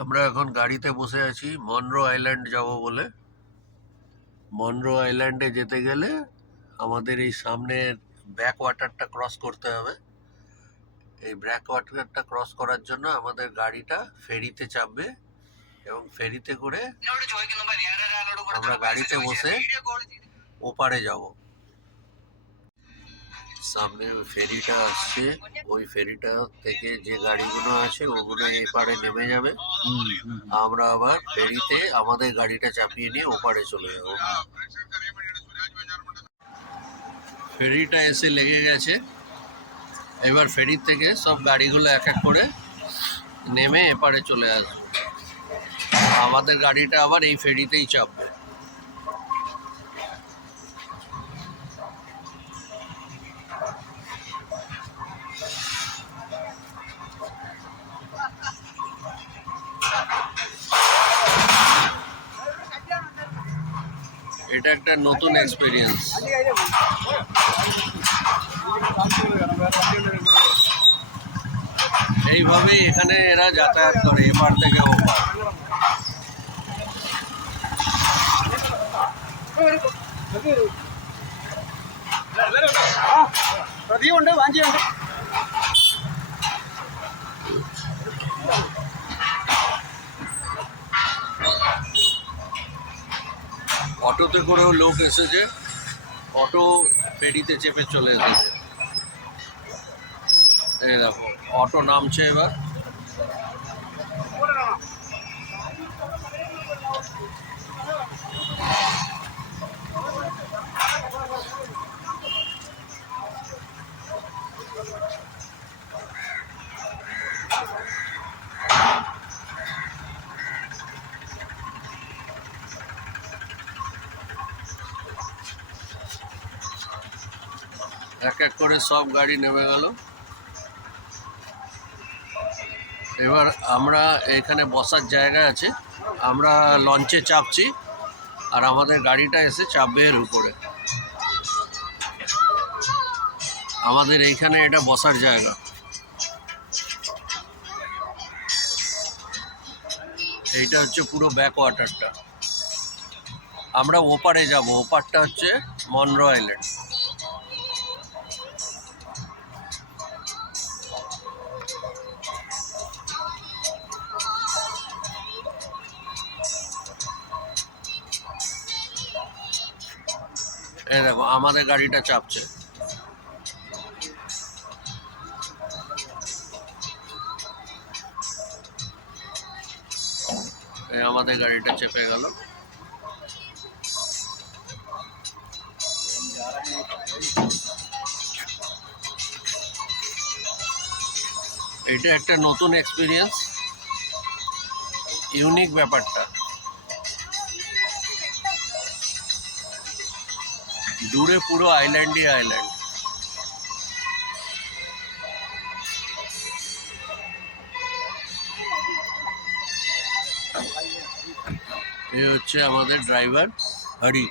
আমরা এখন গাড়িতে বসে আছি মনরো আইল্যান্ড যাব বলে। মনরো আইল্যান্ডে যেতে গেলে আমাদের এই সামনের ব্যাক ওয়াটারটা ক্রস করতে হবে। এই ব্যাক ওয়াটারটা ক্রস করার জন্য আমাদের গাড়িটা ফেরিতে চাপবে এবং ফেরিতে করে আমরা গাড়িতে বসে ওপারে যাব। সামনে ওই ফেরিটা আসছে, ওই ফেরিটা থেকে যে গাড়িগুলো আছে ওগুলো এই পারে নেমে যাবে। আমরা আবার ফেরিতে আমাদের গাড়িটা চাপিয়ে নিয়ে ওপারে চলে যাব। ফেরিটা এসে লেগে গেছে, এবার ফেরির থেকে সব গাড়িগুলো এক এক করে নেমে এপারে চলে আসবে। আমাদের গাড়িটা আবার এই ফেরিতেই চাপবে। এটা একটা নতুন এক্সপিরিয়েন্স। এইভাবেই এখানে এরা যাতায়াত করে এপার থেকে ওপার। অটোতে করেও লোক এসেছে, অটো ফেরিতে চেপে চলে এসেছে। এই দেখো অটো নামছে এবার। এক এক করে সব গাড়ি নেমে গেল। এবার আমরা এখানে বসার জায়গা আছে, আমরা লঞ্চে চাপছি আর আমাদের গাড়িটা এসে চাপবে এর উপরে। আমাদের এইখানে এটা বসার জায়গা। এইটা হচ্ছে পুরো ব্যাক ওয়াটারটা। আমরা ওপারে যাব, ওপারটা হচ্ছে মনরো আইল্যান্ড। এই দেখো আমাদের গাড়িটা চাপছে। আমাদের গাড়িটা চেপে গেল। এটা একটা নতুন এক্সপিরিয়েন্স, ইউনিক ব্যাপারটা। দূরে পুরো আইল্যান্ডই আইল্যান্ড। এ হচ্ছে আমাদের ড্রাইভার হরি।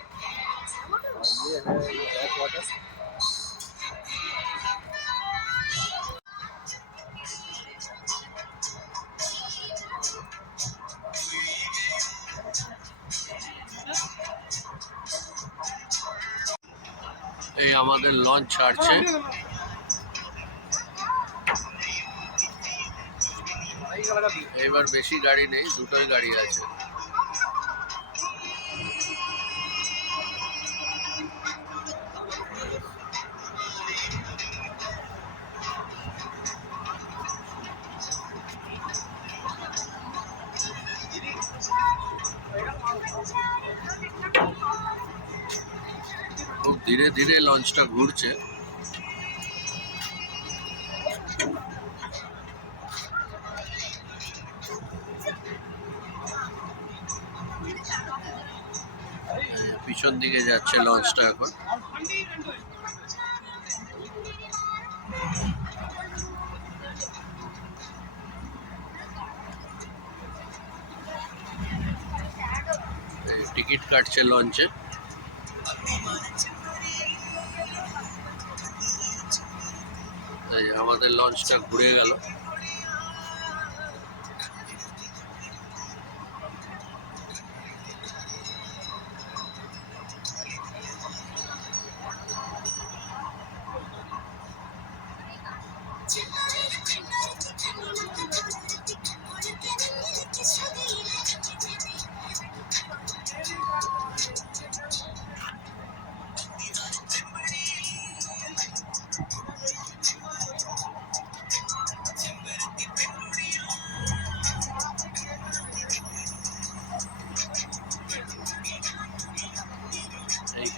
এই আমাদের লঞ্চ ছাড়ছে। এবার বেশি গাড়ি নেই, দুটোই গাড়ি আছে। খুব ধীরে ধীরে লঞ্চটা ঘুরছে। পিছন দিকে যাচ্ছে লঞ্চটা এখন। টিকিট কাটছে লঞ্চে। আমাদের লঞ্চটা ঘুরে গেল।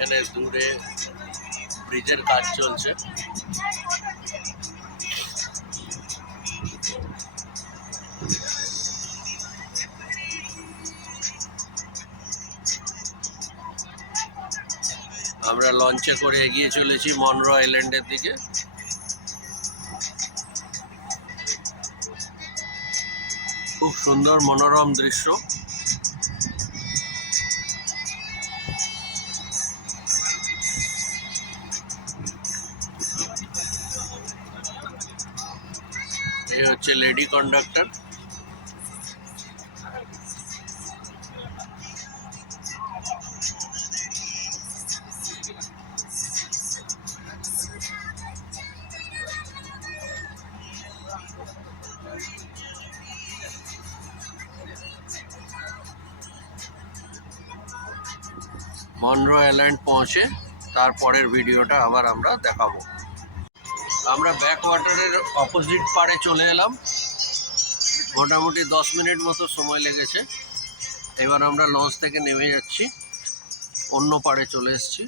এখানে দূরে ব্রিজের কাজ চলছে। আমরা লঞ্চে করে এগিয়ে চলেছি মনরো আইল্যান্ডের দিকে। খুব সুন্দর মনোরম দৃশ্য। এই হচ্ছে লেডি কন্ডাক্টর। মনরো আইল্যান্ড পৌঁছে তারপরের ভিডিওটা আবার আমরা দেখাবো। আমরা ব্যাক ওয়াটারের অপোজিট পাড়ে চলে এলাম। মোটামুটি 10 মিনিট মতো সময় লেগেছে। এবার আমরা লঞ্চ থেকে নেমে যাচ্ছি, অন্য পাড়ে চলে এসেছি।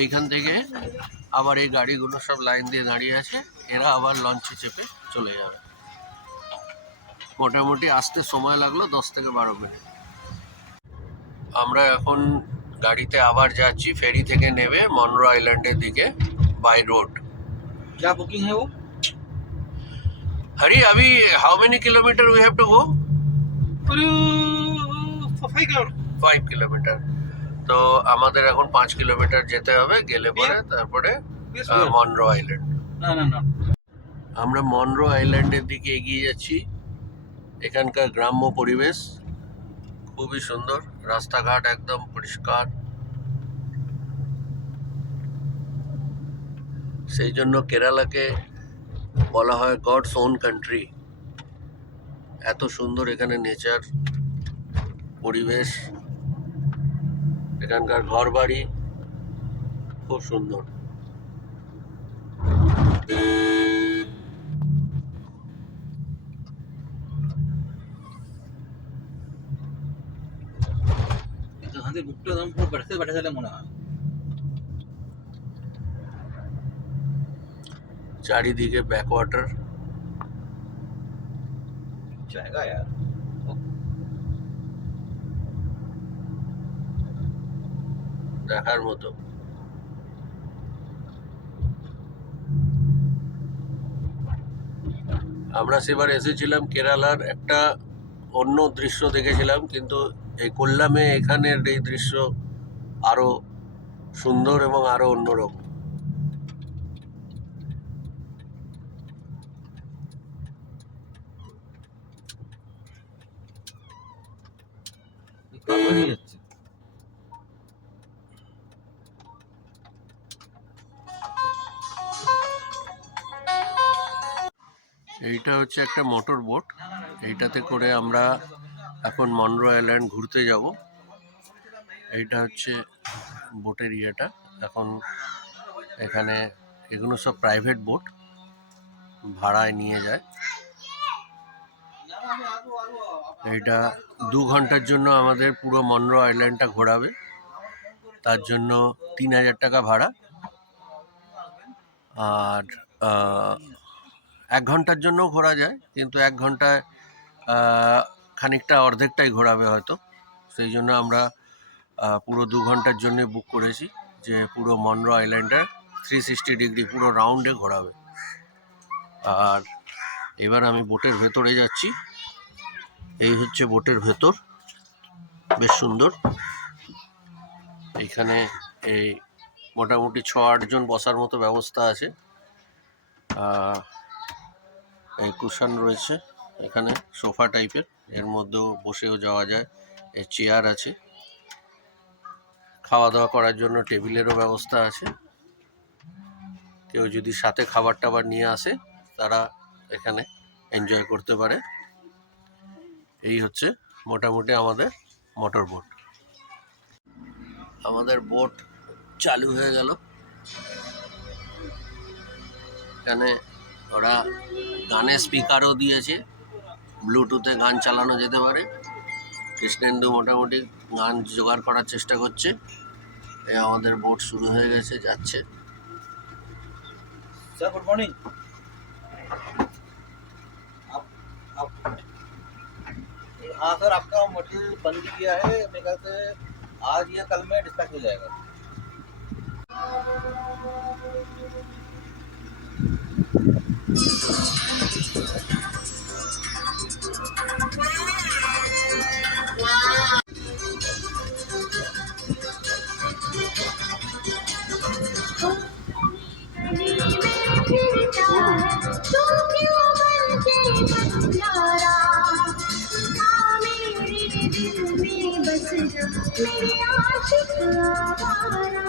এইখান থেকে আবার এই গাড়িগুলো সব লাইন দিয়ে দাঁড়িয়ে আছে, এরা আবার লঞ্চে চেপে চলে যাবে। মোটামুটি আসতে সময় লাগলো 10 থেকে 12 মিনিট। আমরা এখন গাড়িতে আবার যাচ্ছি ফেরি থেকে নেমে মনরো आइलैंडের दिखे बाय रोड। क्या बुकिंग है वो? हरी अभी how many kilometer we have to go? 5 kilometer. তো আমাদের এখন 5 কিলোমিটার যেতে হবে, গেলে পরে তারপরে মনরো আইল্যান্ড। না না না, আমরা মনরো আইল্যান্ডের দিকে এগিয়ে যাচ্ছি। এখানকার গ্রাম্য পরিবেশ খুবই সুন্দর, রাস্তাঘাট একদম পরিষ্কার। সেই জন্য কেরালাকে বলা হয় গডস ওন কান্ট্রি। এত সুন্দর এখানে নেচার, পরিবেশ, এখানকার ঘর বাড়ি খুব সুন্দর। হাতে বুকটা একদম পুরো বেড়াতে বেড়াতে মনে হয়। চারিদিকে ব্যাকওয়াটার, জায়গা यार দেখার মতো। আমরা সেবার এসেছিলাম কেরালার একটা অন্য দৃশ্য দেখেছিলাম, কিন্তু এই কোল্লামে এখানের এই দৃশ্য আরো সুন্দর এবং আরো অন্যরকম। হয়ে যাচ্ছে। এইটা হচ্ছে একটা মোটর বোট। এইটাতে করে আমরা এখন মনরো আইল্যান্ড ঘুরতে যাব। এইটা হচ্ছে বোটের ইয়েটা। এখন এখানে এগুলো সব প্রাইভেট বোট, ভাড়ায় নিয়ে যায়। এইটা 2 ঘন্টার জন্য আমাদের পুরো মনরো আইল্যান্ডটা ঘোরাবে। তার জন্য 3000 টাকা ভাড়া। আর 1 ঘন্টার জন্য ঘোরা যায়, কিন্তু 1 ঘন্টায় খানিকটা অর্ধেকটাই ঘোরাবে হয়তো। সেই জন্য আমরা পুরো 2 ঘন্টার জন্য বুক করেছি, যে পুরো মনরো আইল্যান্ডের 360 ডিগ্রি পুরো রাউন্ডে ঘোরাবে। আর এবার আমি বোটের ভেতরে যাচ্ছি। এই হচ্ছে বোটের ভেতর, বেশ সুন্দর। এইখানে এই মোটামুটি 6-8 জন বসার মতো ব্যবস্থা আছে। এই কুশন রয়েছে এখানে, সোফা টাইপের, এর মধ্যেও বসেও যাওয়া যায়। এই চেয়ার আছে, খাওয়া দাওয়া করার জন্য টেবিলেরও ব্যবস্থা আছে। কেউ যদি সাথে খাবার টাবার নিয়ে আসে তারা এখানে এনজয় করতে পারে। এই হচ্ছে মোটামুটি আমাদের মোটর বোট। আমাদের বোট চালু হয়ে গেল। এখানে ওরা গানের স্পিকারও দিয়েছে, ব্লুটুথে গান চালানো যেতে পারে। কৃষ্ণেন্দু মোটামুটি গান জোগাড় করার চেষ্টা করছে। এই আমাদের বোট শুরু হয়ে গেছে, যাচ্ছে। Sir good morning. आप हाँ सर, आपका मटेरियल बंद किया है, मेरे ख्याल से आज या कल में डिस्पैच हो जाएगा। मेरे आशिक आवारा,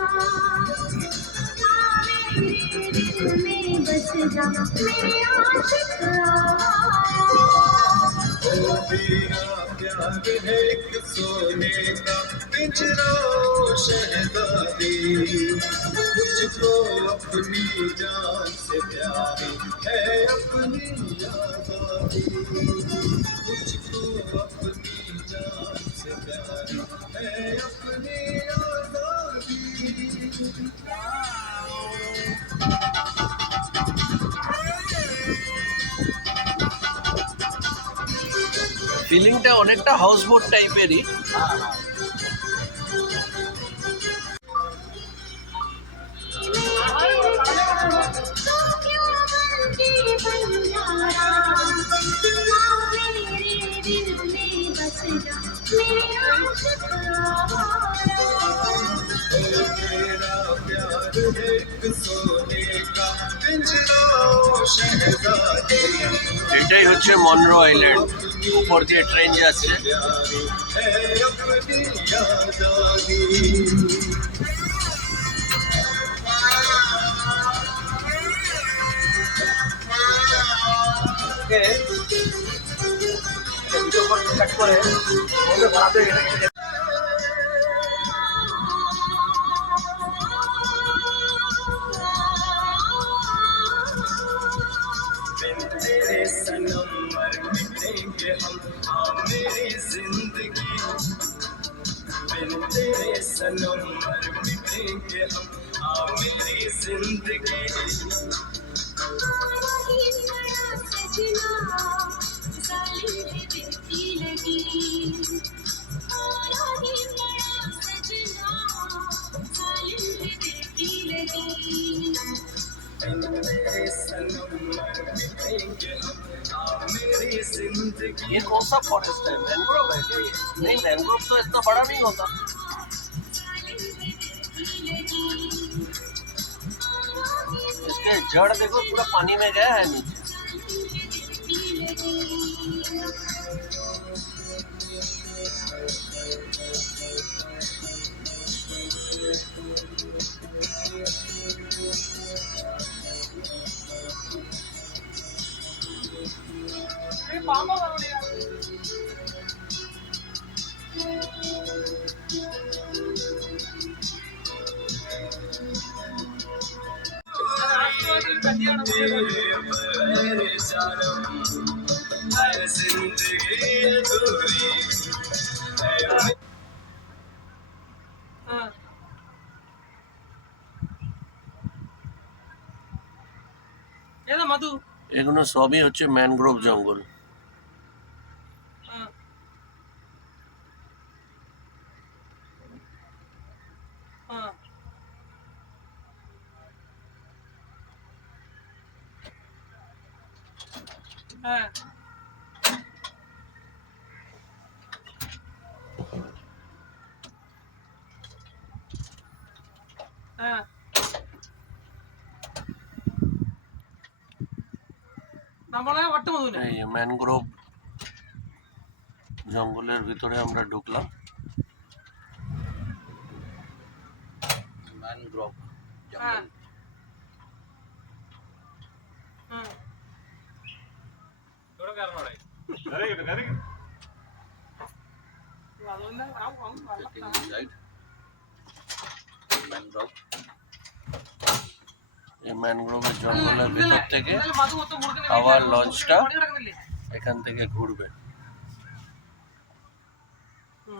मेरे दिल में बस जा, मेरे आशिक आवारा। तेरा प्यार है एक सोने का पिंजरा शहजादी, मुझको अपनी जान से प्यारी है अपनी आजादी, मुझको अपनी जान से प्यारी है अपनी आजादी। ফিলিংটা অনেকটা হাউস বোট টাইপেরই। तेरा प्यार है एक सोने का पिंजरा शहजादी, এটাই হচ্ছে মনরো আইল্যান্ড। উপর দিয়ে ট্রেন যাচ্ছে। प्यारी है अपनी आजादी। के वीडियो पर कट करे ओके बनाते हैं। बिन तेरे सनम मर मिटेंगे हम, हाँ मेरी जिंदगी, बिन तेरे सनम मर मिटेंगे हम, हाँ मेरी जिंदगी। बिन तेरे सनम मर मिटेंगे हम, हाँ मेरी जिंदगी। ये कौन सा फॉरेस्ट है? मैंग्रोव है क्या ये? नहीं, मैंग्रोव तो इतना बड़ा नहीं होता। इसके जड़ देखो, पूरा पानी में गया है नीचे। मेरे जानम है जिंदगी अधूरी है। मधु এগুলো সবই হচ্ছে ম্যানগ্রোভ জঙ্গল। এই ম্যানগ্রোভ জঙ্গলের ভিতরে আমরা ঢুকলাম। मैनग्रोव जंगल। Inside मैनग्रोव, এই ম্যানগ্রোভের জঙ্গলের ভিতর থেকে আবার লঞ্চটা এখান থেকে ঘুরবে।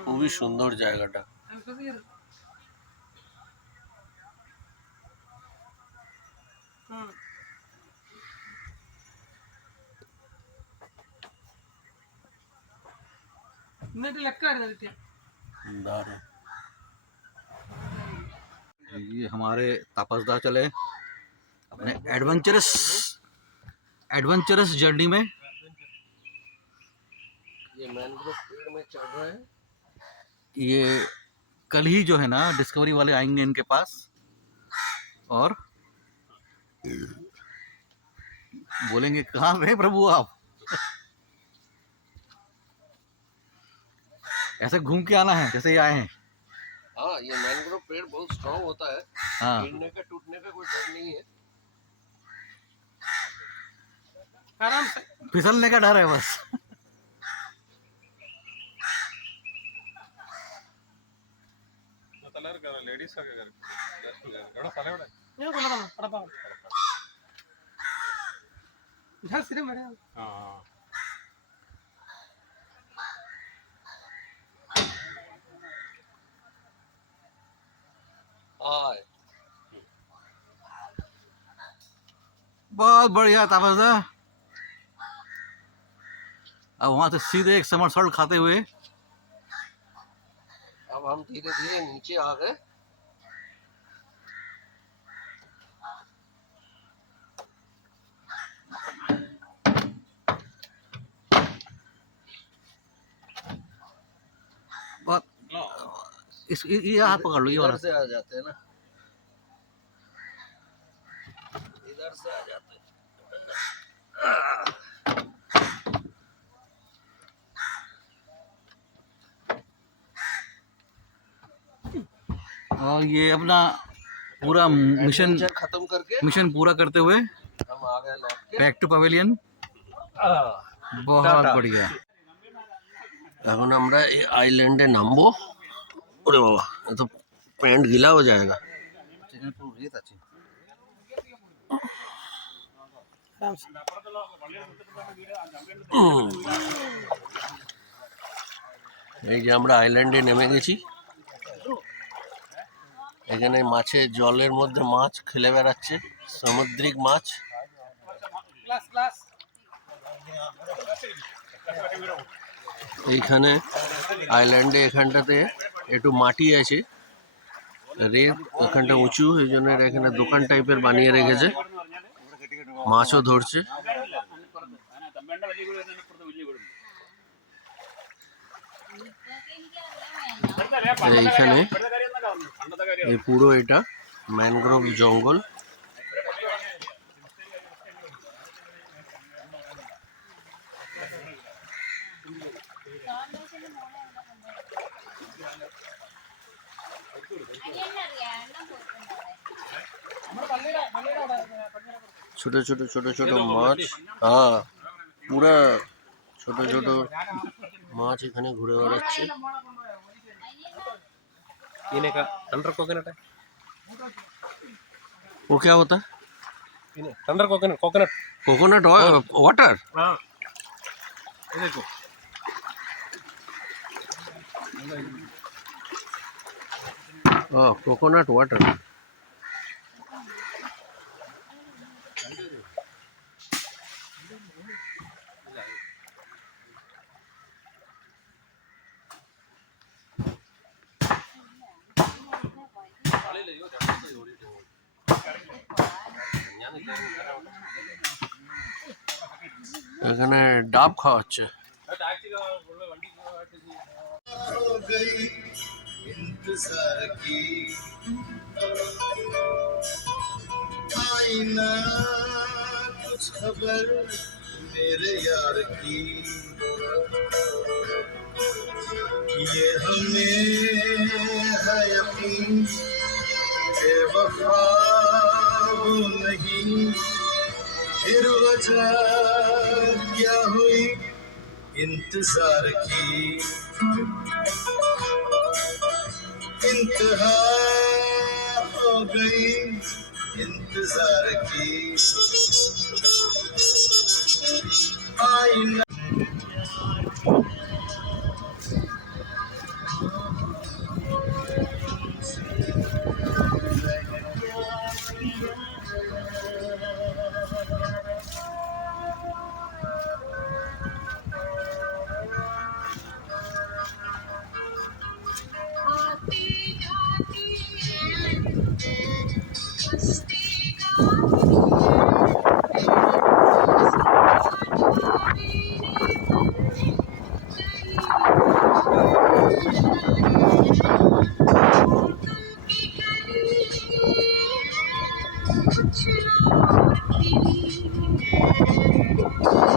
খুবই সুন্দর জায়গাটা। দারুণ। ये हमारे तपस्दा चले अपने एडवेंचरस जर्नी में। ये मैंग्रोव पेड़ में चढ़ रहे हैं। ये कल ही जो है ना डिस्कवरी वाले आएंगे इनके पास और बोलेंगे कहाँ रहे प्रभु आप। ऐसे घूम के आना है जैसे ये आए हैं। हाँ, ये मैंग्रोव पेड़ बहुत स्ट्रांग होता है। हाँ गिरने का टूटने का कोई डर नहीं है। फिसलने का डर है बस। हाय। बहुत बढ़िया तपस्दा। अब वहां से सीधे एक समरसॉल्ट खाते हुए अब हम धीरे धीरे नीचे आ गए। बहुत ये हाथ पकड़ लो, ये वाला। इधर से आ जाते हैं ना, इधर से आ जाते हैं। और ये अपना पूरा मिशन एडवेंचर खत्म करके पूरा करते हुए हम आ गए लौट के। Back to pavilion. बहुत बढ़िया। এখন আমরা এই আইল্যান্ডে নামবো। ওরে বাবা, এ তো প্যান্ট গিলা হয়ে যায়গা। এই যে আমরা আইল্যান্ডে নেমে গেছি। এখানে মাছের জলের মধ্যে মাছ খেলে বেড়াচ্ছে, সামুদ্রিক মাছ। এইখানে আইল্যান্ডে এখানটাতে একটু মাটি আছে, রেত এখানটা উঁচু, এই জন্য এরা এখানে দোকান টাইপের বানিয়ে রেখেছে, মাছও ধরছে। এইখানে এই পুরো এটা ম্যানগ্রোভ জঙ্গল। ছোট ছোট ছোট ছোট মাছ, হ্যাঁ পুরা ছোট ছোট মাছ এখানে ঘুরে বেড়াচ্ছে। पीने का थंडर कोकोनट है। वो क्या होता है? Thunder coconut coconut coconut water. हाँ ये देखो कोकोनट वाटर। এখানে ডাব খাওয়া হচ্ছে। हो गई इंतजार की आईना कुछ खबर मेरे यार की ये हमें है यकीन के वफा वो नहीं फिर वजह क्या हुई इंतजार की इंतहा हो गई इंतजार की आईना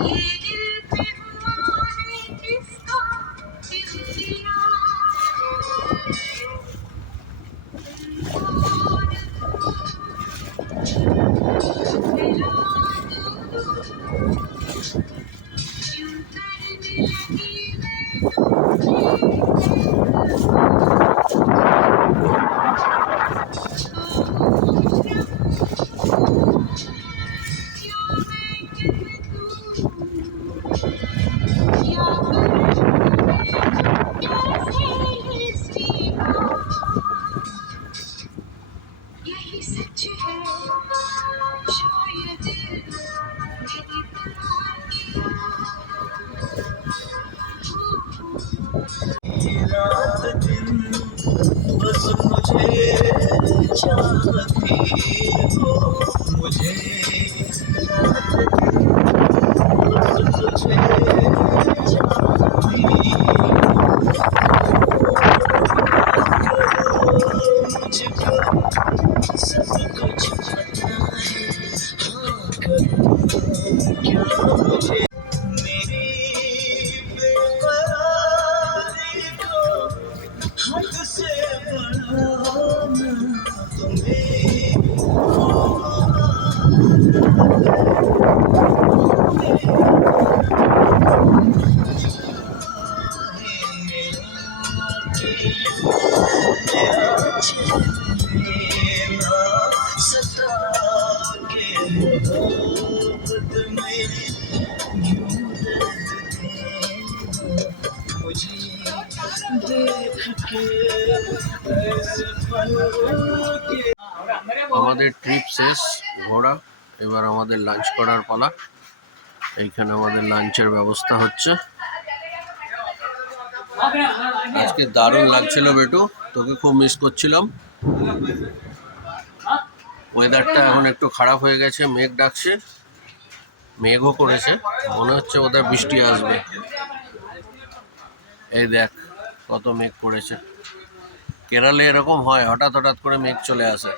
ये दिल पे हुआ है किसका यही सच है शायद मेरी रात दिन बस मुझे चाहती हो, मुझे रात दिन बस तुझे चाहती मुझको सब कुछ पता है, हाँ करूँ क्या मुझे मेरी बेकरारी को हद से बढ़ाना तुम्हें सता के मोहब्बत में यूं दर्द देना मुझे देख के ऐसे पल के আমাদের ট্রিপ শেষ ঘোরা, এবার আমাদের লাঞ্চ করার পালা। এইখানে আমাদের লাঞ্চের ব্যবস্থা হচ্ছে। আজকে দারুণ লাগছিল বেটু, তোকে খুব মিস করছিলাম। ওয়েদারটা এখন একটু খারাপ হয়ে গেছে, মেঘ ডাকছে, মেঘও করেছে, মনে হচ্ছে বোধহয় বৃষ্টি আসবে। এই দেখ কত মেঘ করেছে। কেরালে এরকম হয়, হঠাৎ হঠাৎ করে মেঘ চলে আসে।